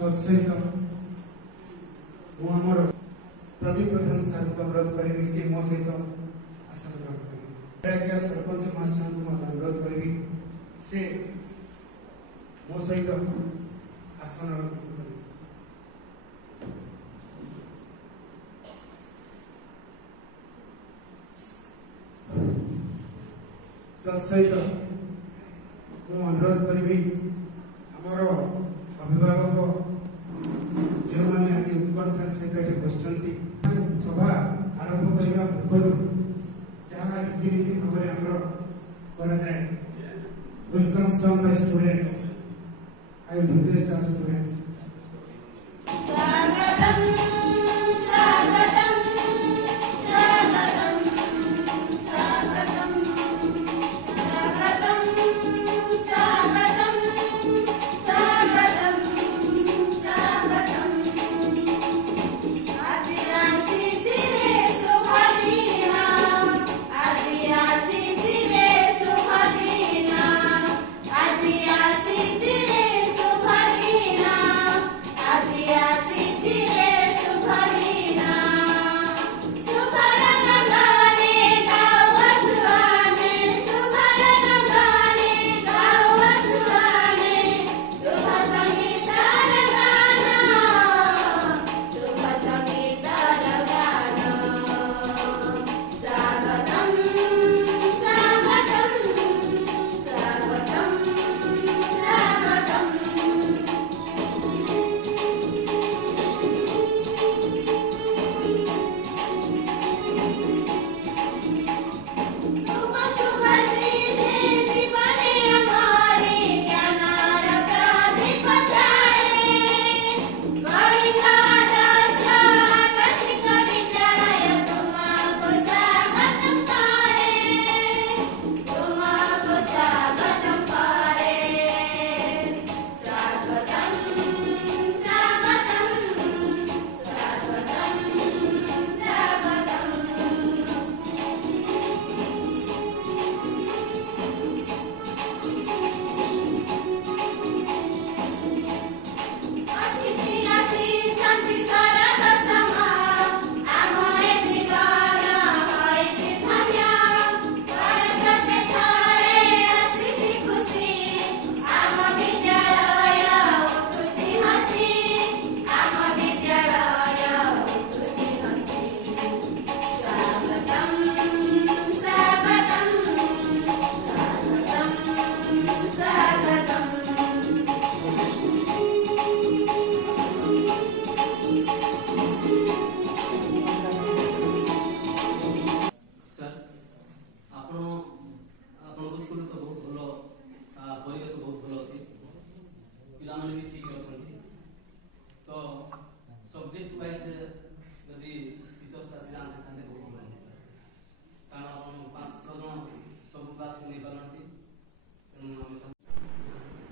तत्सहित मुझे प्रदीप प्रधान साहब को अनुरोध करी से मो सहित आसन ग्रहण करेंगे। सरपंच महाशय को अनुरोध करी से मो सहित आसन ग्रहण करेंगे। तत्सहित मुझे अनुरोध करी आमर अभिभावक जो मैंने आज उत्कंठा सहित ये बसती सभा आरंभ करने पूर्व जहाँ रीतिनीति भाव में आमर कराए welcome some by students. I request our students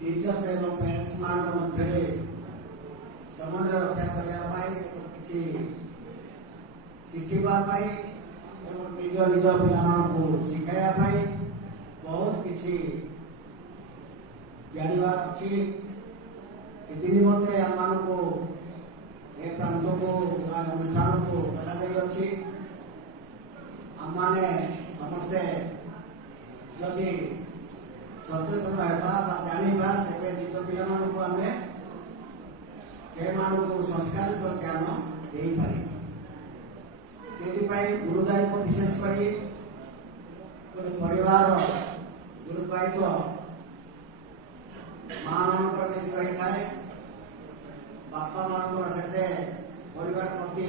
teachers एवं पेरेंट्स मान मध्य समन्वय रक्षा करने किसी शिखापी निज निज पिला शिखाई बहुत किसी जानवर अच्छी से निमंते आम को ए प्रांत को अनुष्ठान को डकाई आम मैंने समस्ते जदि सचेतन होगा जाना तेरे निज पिला आम से संस्कारित ज्ञान दे पार से गुरुदायित्व विशेषकर गोटे परिवार गुरुदायित्व माँ मान बेस रही थाए बापा मान से परिवार प्रति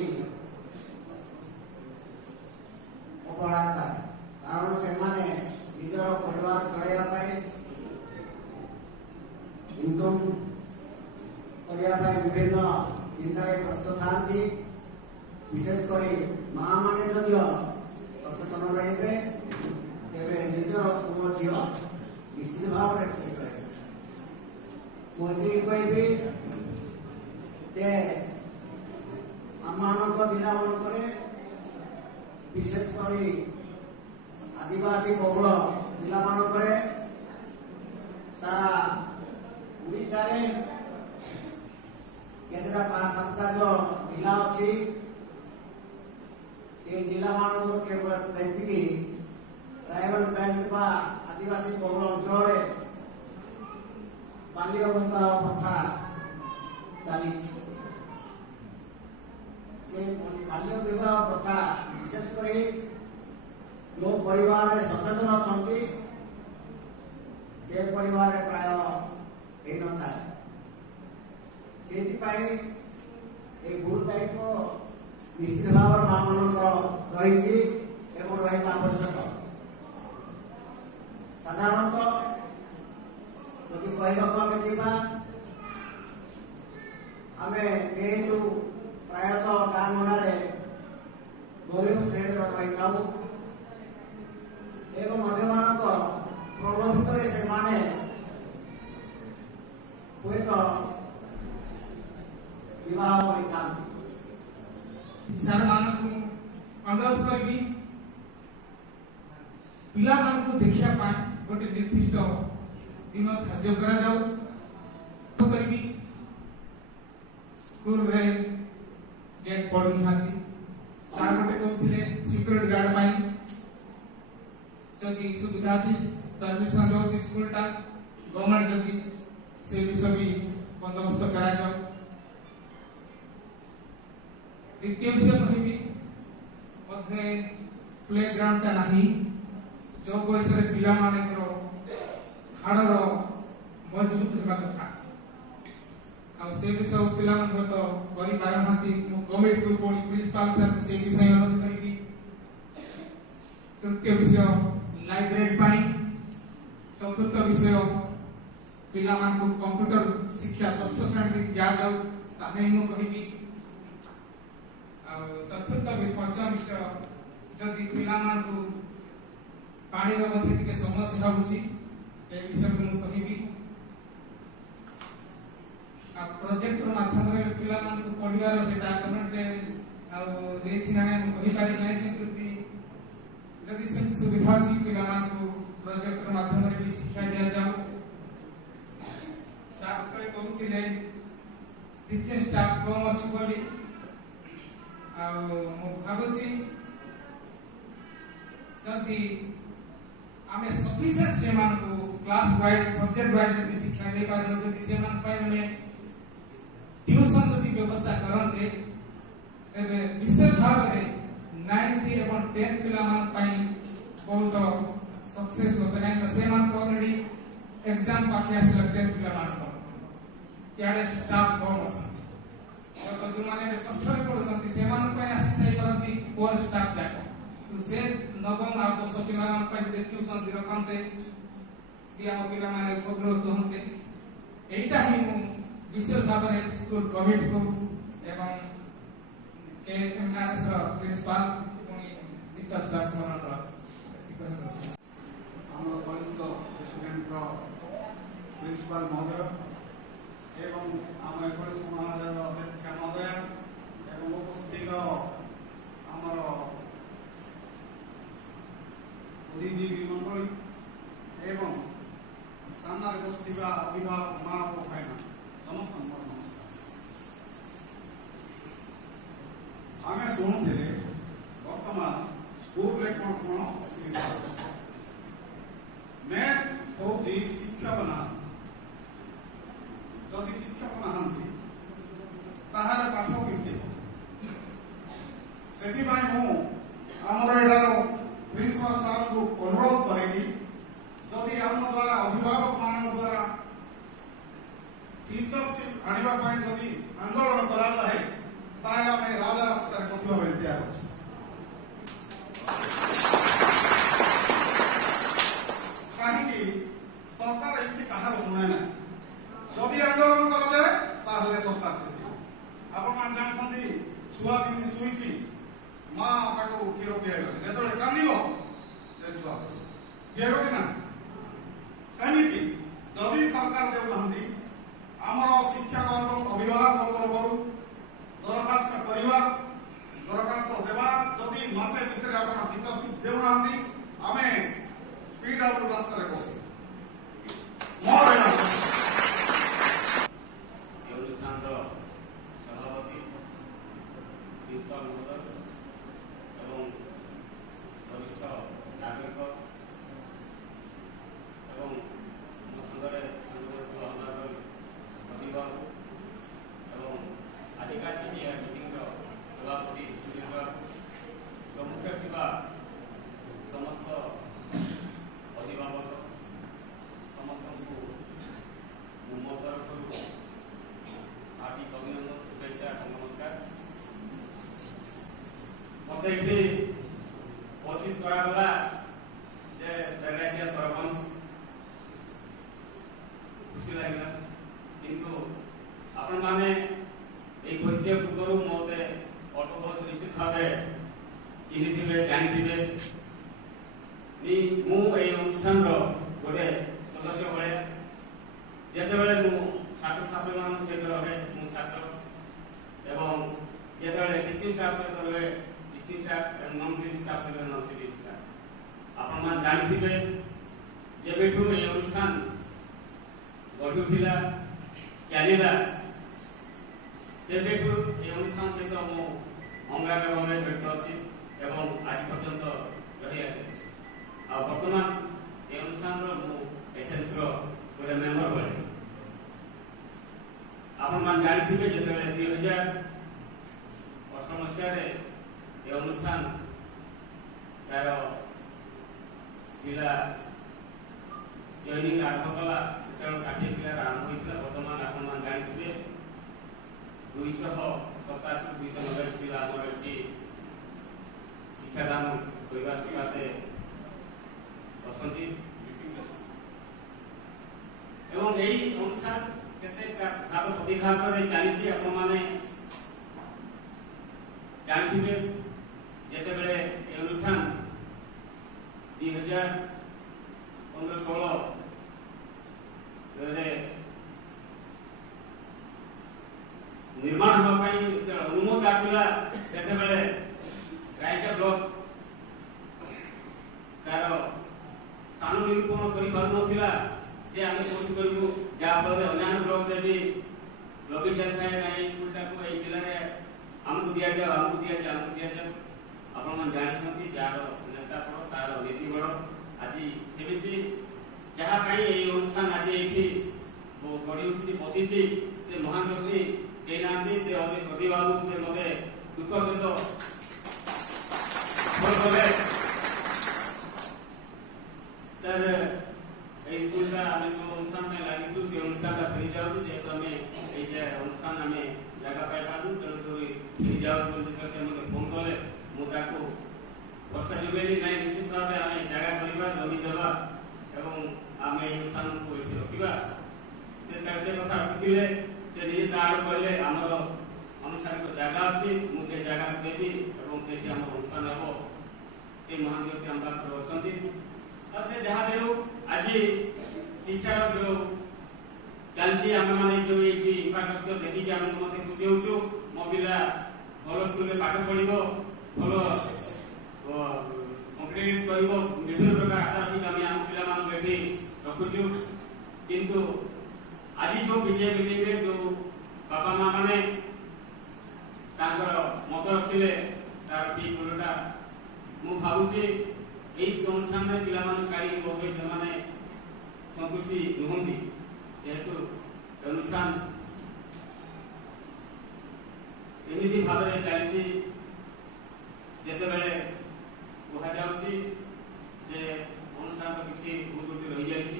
अवहेला था कारण से निजर परिवार चलैया इनकम करने विभिन्न चिंतार ग्रस्त था विशेषकर माँ मैंने जदि सचेतन रे तेरे निजर पुओ झी निश्चित भाव में ठीक रहे मुझे कहि आम जिला मानक विशेषकर आदिवासी बहुल जिला मानक सारा उड़ीसा केतटा 5-7टा जो जिला अच्छी से जिला मान केवल व्यक्ति ट्राइबल बेल्ट बा आदिवासी बहुल अंचल बाल्य विवाह प्रथा चली बाल्य विवाह प्रथा विशेषकर जो परिवार सचेतन अच्छा से परिवार प्राय हो न था से गुरु दायित्व निश्चित भाव माँ मान रही आवश्यक साधारणतः जदि कहवा आम जेहेतु प्रायतः गाँ गंडारे गरीब श्रेणी रही था एवं अन्य मान प्रलोभित से हुए तो विवाह करता सर मानक अनुरोध करी पिला मानक देखा गोटे निर्दिष्ट दिन धार्य करी स्कूल रे गेट पड़ू निहाती सार गोटे कहते सिक्योरिटी गार्ड पाई जदि सुविधा अच्छी परमिशन दौर स्कूलटा गवर्नमेंट जदि से विषय भी बंदोबस्त करा जाओ। द्वितीय विषय कहबी प्ले ग्राउंड टा नहीं जो बयस पिला हाड़ मजबूत होगा कथा आ से विषय पिला तो करि पारहांती कमिटी को पुणी प्रिंसिपल सर से विषय अनुरोध करी। तृतीय विषय लाइब्रेरी पाई। चतुर्थ विषय पिला कंप्यूटर शिक्षा 6ठ श्रेणी दिया जाऊ ताही मु कहबी। चतुर्थ पंचम विषय जदि पिला पानी टे समस्या होची ए विषय को कहबी। प्रोजेक्ट माध्यम पिला पढ़ार से गवर्नमेंट आछि ना कहि पारि नै किंतु जदि सुविधा अच्छी पिला प्रोजेक्ट माध्यम भी शिक्षा दिया जाऊ। सार कहते टीचिंग स्टाफ कम अच्छी बोली भावुची जदि आम सफिशिएंट से क्लास वाइज सब्जेक्ट वाइज जदि शिक्षा दे पारन जदि से ट्यूशन जदि व्यवस्था करते तेरे विशेष भाव में 9th एवं 10th पिला बहुत सक्सेस होता है से ऑलरेडी एग्जाम पाखे आसला 10th पिला याडे स्टाफ कम अच्छा तो जो माने 6ठ रे पढुछंती से आसी जाई परंती कोर स्टाफ जाको तो से नवम आ 10 पिला जदि ट्यूशन दि रखंते या पिला माने उपकृत होते एटा ही विशेष भाव में स्कूल कमिटी को एवं KMRS प्रिंसिपल पुनी टीचर स्टाफ मन हमर कॉलेज प्रेसिडेंट प्रिंसिपल महोदय एवं आम कॉलेज महाविद्यालय अध्यक्ष महोदय एवं उपस्थित आमर बुद्धिजीवी मंडल एवं सामने उपस्थित अभिभावक माँ और भाई समस्त नमस्कार। आम शुणुले बर्तमान स्कूल रे कौन कौन असुविधा मेन हूँ शिक्षक ना जदि शिक्षक नहांती ताहार पाठ केमती से आमर एटार प्रिंसिपल सार को अनुरोध करे जदि आम द्वारा अभिभावक मान द्वारा टीचरशिप आने जदि आंदोलन करा जाए ताहले आम राजा रास्तार बसवा तैयार अच्छे कहीं सरकार एमती कहार शुणे ना जदि आंदोलन करा जाए ताहले सरकार से आपण जानते छुआ दिन शुई माँ ताको किए रोके जो कांदो से छुआ किए रोके ना सेमती जदि सरकार देना आमर शिक्षक और अभिभावक तरफ दरखास्त करवा दरखास्त देवा जदि मासे भितर आप टीचरशिप देना आम PW रास्तार बस मते एठी उचित करागला जे बेलाकिया सरपंच खुशी लागला किंतु आपण माने এই পরিচয় পূর্বরু মতে অল্প বহুত নিশ্চিত ভাবে চিনিথিবে জানিথিবে নি মু এই অনুষ্ঠানর গোটে সদস্য ভଳିଆ যেତେବେଳେ ମୁଁ ଛାତ୍ରଛାତ୍ରୀମାନଙ୍କ ସହିତ ରହେ ମୁଁ ଛାତ୍ର ଏବଂ ଯେତେବେଳେ ଟିଚିଂ ଷ୍ଟାଫ୍ ସହିତ ରହେ ଟିଚିଂ ଷ୍ଟାଫ୍ ଏବଂ ନନ୍ ଟିଚିଂ ଷ୍ଟାଫ୍ ସହିତ ନନ୍ ଟିଚିଂ ଷ୍ଟାଫ୍ ଆପଣମାନେ ଜାଣିଥିବେ ଯେବେଠୁ ଏହି ଅନୁଷ୍ଠାନ ଗଢ଼ି ଉଠିଲା ଚାଲିଲା ସେବେଠୁ ଏହି ଅନୁଷ୍ଠାନ ସହିତ ମୁଁ ଅଙ୍ଗାଙ୍ଗ ଭାବେ ଜଡ଼ିତ ଅଛି ଏବଂ ଆଜି ପର୍ଯ୍ୟନ୍ତ ରହି ଆସିଛି ଆଉ ବର୍ତ୍ତମାନ ଏହି ଅନୁଷ୍ଠାନର ମୁଁ ଏସେନ୍ସର ଗୋଟେ ମେମ୍ବର ଭଳି ଆପଣମାନେ ଜାଣିଥିବେ ଯେତେବେଳେ 2018 ମସିହାରେ ଏ ଅନୁଷ୍ଠାନ ତାର ପିଲା ଜଏନିଂ ଆରମ୍ଭ କଲା ସେତେବେଳେ 60 ପିଲାର ଆରମ୍ଭ ହୋଇଥିଲା ବର୍ତ୍ତମାନ ଆପଣମାନେ ଜାଣିଥିବେ 287 290 ପିଲା ଆମର ଏଠି ଶିକ୍ଷାଦାନ କରିବା ସକାଶେ ଅଛନ୍ତି এবং এই অনুষ্ঠান কেতে ভাব প্রতিঘাতরে চালিছি আপনার জানিথিবে যেতবে এই অনুষ্ঠান 2015-16 निर्माण होगा अनुमति आसला सेतेबेले रायटा ब्लॉक तार स्थान निरूपण करि पारु नथिला जे आमे कोन करिवु जा फल अन्य ब्लॉक रे भी लबी चलता है नहीं स्कूल टा को ए जिल्ला रे हमको दिया जाओ आपण मन जानि छथि जार नेता पर तार नीति बड़ आज सेमिति जहा पई ए अनुष्ठान आज एठी वो गडी उठी बसिछि से महान व्यक्ति के नांदी से अदे प्रतिबाबू से मते दुख सहित बोले सर এই স্কুলটা আমি যে অনুষ্ঠানে লাগিতু সেই অনুষ্ঠানটা ফেরি যাওয়া যেহেতু আমি এই যে অনুষ্ঠান আমি জায়গা পাই পাবু তেমন করে ফেরি যাওয়া বলতে সে মতো ফোন কলে মু তাকে বর্ষা যোগাইলি নাই নিশ্চিত ভাবে আমি জায়গা করিবা জমি দেবা এবং আমি এই অনুষ্ঠানକୁ এଠି ରଖିବା ସେ କଥା ରଖିଥିଲେ ସେ ନିଜେ ତାଆଡୁ କହିଲେ ଆମର ଅନୁଷ୍ଠାନିକ ଜାଗା ଅଛି ମୁଁ ସେ ଜାଗାକୁ ଦେବି ଏବଂ ସେଇଠି ଆମର ଅନୁଷ୍ଠାନ ହେବ ସେ ମହାନ ବ୍ୟକ୍ତି ଆମ ପାଖରେ ଅଛନ୍ତି और से जहां भी हो आज शिक्षा जो चलची हम माने जो ये इंफ्रास्ट्रक्चर देखि के हम समते खुशी होचो मो पिला भलो स्कूल में पाठ पढिबो भलो कंप्लीट करिवो विभिन्न प्रकार आशा रखि हम हम पिला मान बेठी रखुछु किंतु आज जो विजय मीटिंग रे जो बाबा मां माने तांकर मत रखिले तार ठीक उल्टा मु भाबुची এই সংস্থানে পিলামান ছাড়ি বকে সেমানে সন্তুষ্টি নুহন্তি যেহেতু অনুষ্ঠান এমিতি ভাবে চালিছি যেতেবেলে কুহা যাଉଛି যে অনুষ্ঠান কিছু ভুল ত্রুটি রহি যাইছি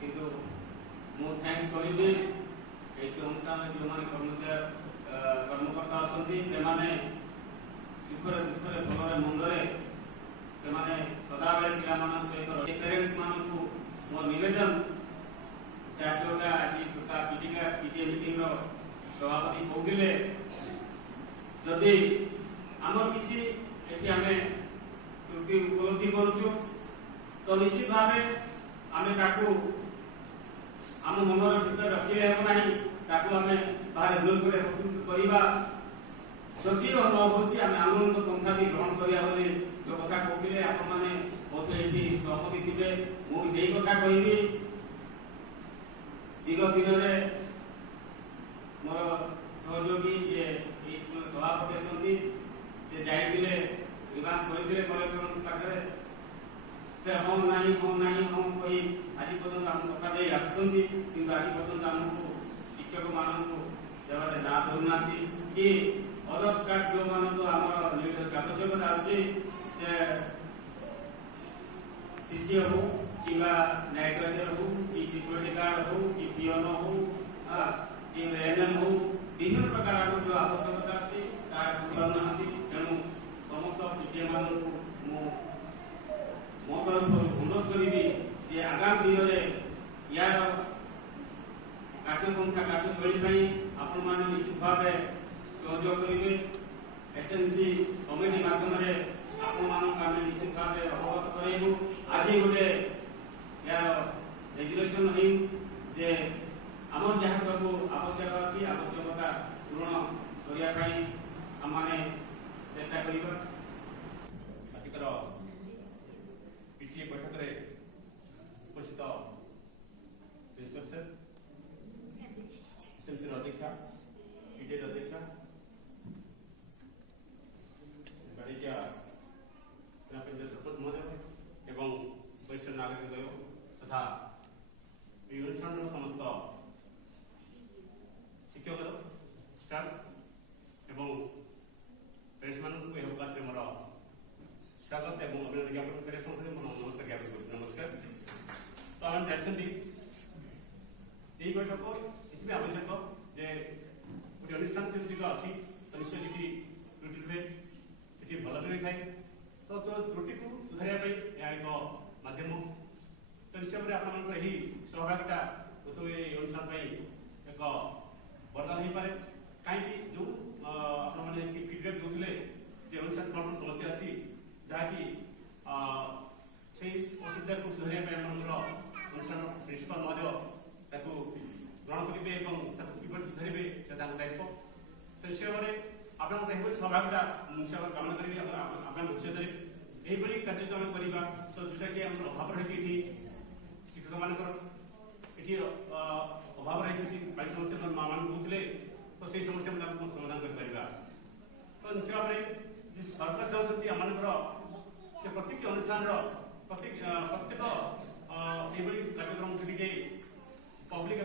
কিন্তু মু থ্যাঙ্কস করিবি এই অনুষ্ঠানে যে কর্মকর্তা অଛନ୍ତି সেমানে সুখরে দুঃখরে ভলরে মন্দরে सेमाने सदाबेले पिलामान सहित पेरेंट्स मानकु मोर निवेदन चाटोटा आज पीटीए मीटिंग रो सभापति कहले जदि आमर किछि एठी आमे त्रुटि उपलब्धि करूछु तो निश्चित भावे आमे ताकू आम मनर भीतर रखिले हेब नाही ताकू आमे बाहर दूर करे प्रस्तुत करिबा जदि न होछि आमे आनंद पंथा भी ग्रहण करिया बोली जो कथा कहते आपण माने बहुत एठी सहमति थिबे मु सेही कथा कहिबी विगत दिन रे मोर सहयोगी जे ई स्कूल सभापति अछंती से जाइदिले निवास करिदिले कलेक्टर पाखरे से हम नाही हम कहि आज पर्यंत हम कथा दे आछंती किंतु आज पर्यंत हमको शिक्षक माननको जेबारे ना धरुनांती कि अदर स्टाफ जो मानको हमर आवश्यकता अछि जे सीसी हो किंवा नाइट वाचर हो कि सिक्योरिटी गार्ड हो कि पियोन हो कि एनएम हो विभिन्न प्रकार जो आवश्यकता अछि तार पूर्ण हाथी तेणु କାର୍ଯ୍ୟପନ୍ଥା କାର୍ଯ୍ୟଶୈଳୀ ପାଇଁ ଆପଣମାନେ ନିଶ୍ଚିତ ଭାବେ ସହଯୋଗ କରିବେ। SMC କମିଟି ମାଧ୍ୟମରେ ଆପଣମାନଙ୍କୁ ଆମେ ନିଶ୍ଚିତ ଭାବେ ଅବଗତ କରାଇବୁ। ଆଜି ଗୋଟେ यार रेजुलेशन नहीं जे आम जहाँ सब आवश्यक अच्छी आवश्यकता पूर्ण करने आम मैंने चेष्टा करिबा। आजिकर पीटीए बैठक में उपस्थित प्रिंसिपल सर, SMC अध्यक्षा, पीटीए अध्यक्षा, गाड़िया सरपंच महोदय एवं वरिष्ठ नागरिक तथा विभिन्न समस्त शिक्षक स्टाफ एवं पेरेंट्स मान अवकाश में मोर स्वागत एवं अभिनंदन ज्ञापन करने समय मोर नमस्कार ज्ञापन कर नमस्कार। तो आम जानते यही बैठक ये आवश्यक जे गोटे अनुष्ठान जब अच्छी तो निश्चय जी त्रुटि हुए ये भल भी होता है। तो त्रुटि को सुधारे यह एक माध्यम। तो निश्चय भाव आप सहभागिता प्रथम ये अनुष्ठान एक वरदान हो पाए कहीं जो आपने फीडबैक दूसरे जो अनुष्ठान कौन समस्या अच्छी जहाँकि से असुविधा को सुधार अनुष्ठान प्रिंसिपाल महोदय ग्रहण करेंगे और किपर सुधारे से दायित्व। तो निश्चय भाव आप सहभागिता निश्चय भाव कामना करेंगे आप भविष्य में यही कार्यक्रम करवा। तो जोटा कि अभाव रही शिक्षक मान अभाव रही बाई समस्या माँ मान कहते तो से समस्या समाधान कर। तो निश्चय भाव में सरकार चाहते आम प्रत्येक अनुष्ठान प्रत्येक ये कार्यक्रम के पब्लिक और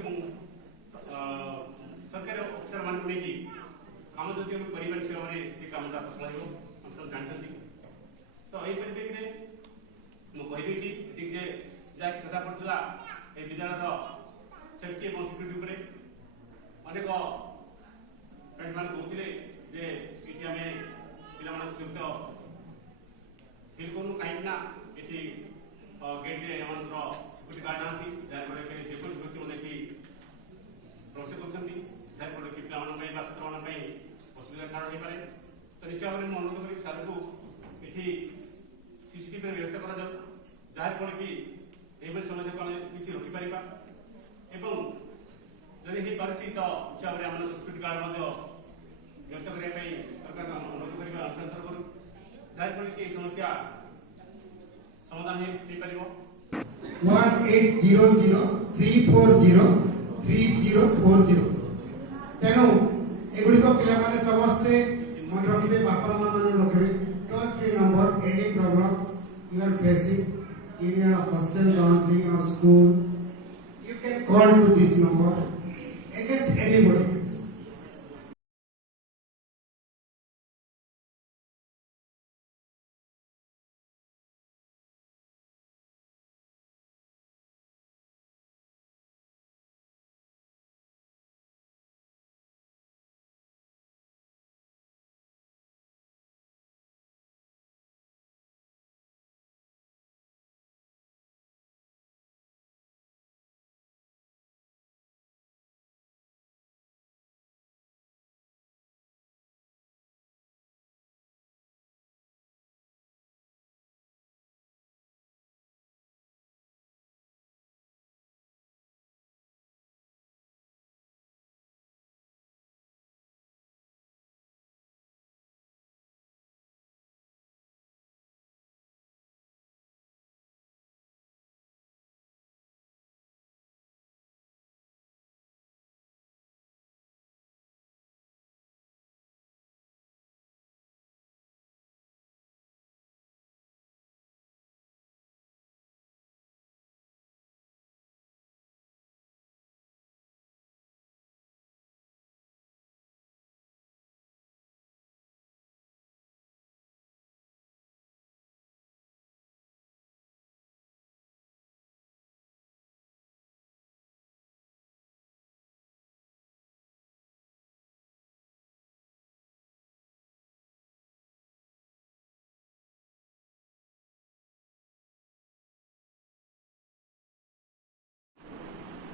सरकारी अफिसर मान नहीं कम जो कर निश्चय भाव में से कमटा सफल हो सब जानते। तो यही परिप्रेक्षी में मुझे जे जहाँकि कथा पड़ा ये विद्यालय सेफ्टी और सिक्यूरीटी अनेक फ्रेंड मैंने कहते जे ये आम पिला सुरक्षित फिल करूँ कहीं गेट्रे सिक्यूरीटी गार्ड ना जहाँफल कि जेकोसी व्यक्ति मैंने प्रवेश करफल कि पिला छात्र मान असुविधा कारण हो पाए। तो निश्चय भाव में अनुरोध करी सर को ये सीसीटीवी व्यवस्था करा जहाँफल कि यह समस्या को किसी रोकीपर एवं जदि हो पार्टी तो निश्चय भाव में आम सिक्यूरीटी गार्ड व्यवस्था करने सरकार अनुरोध करवा अनुसंधान करूँ जहाँफल कि समस्या समाधान हो पार। 1800-340-3040 तेणु एगुड़िक पे समस्ते मन रखिए बापा माँ मन रखिए toll free number any problem you are facing in your hostel, laundry or school, you can call to this number against anybody else.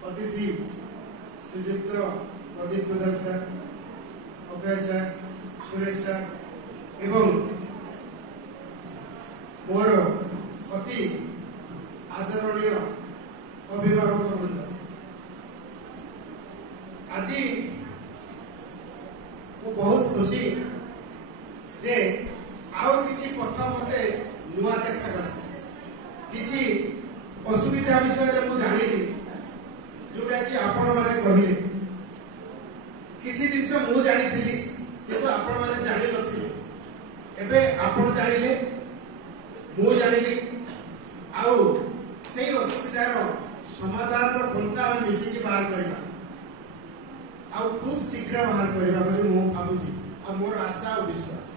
अतिथि Shrijukta Pradeep Pradhan sir, Akshay sir, Suresh sir एवं मोर अति आदरणीय अभिभावक वृंद, आज मु बहुत खुशी जे आउ किछि पथ मते नुआ देखागला, किछि असुविधा विषय मु जानिली जोटा कि आपण माने कहिले, किछि जिनस मु जानिथिली किंतु आपण माने जानि नथिले, एबे आपण जानिले मु जानिली आउ सेही असुविधार समाधान रो पंथा हम मिसिकी बाहर करबा आउ खूब शीघ्र बाहर करबा बोली मु भाबुची आ मोर आशा और विश्वास।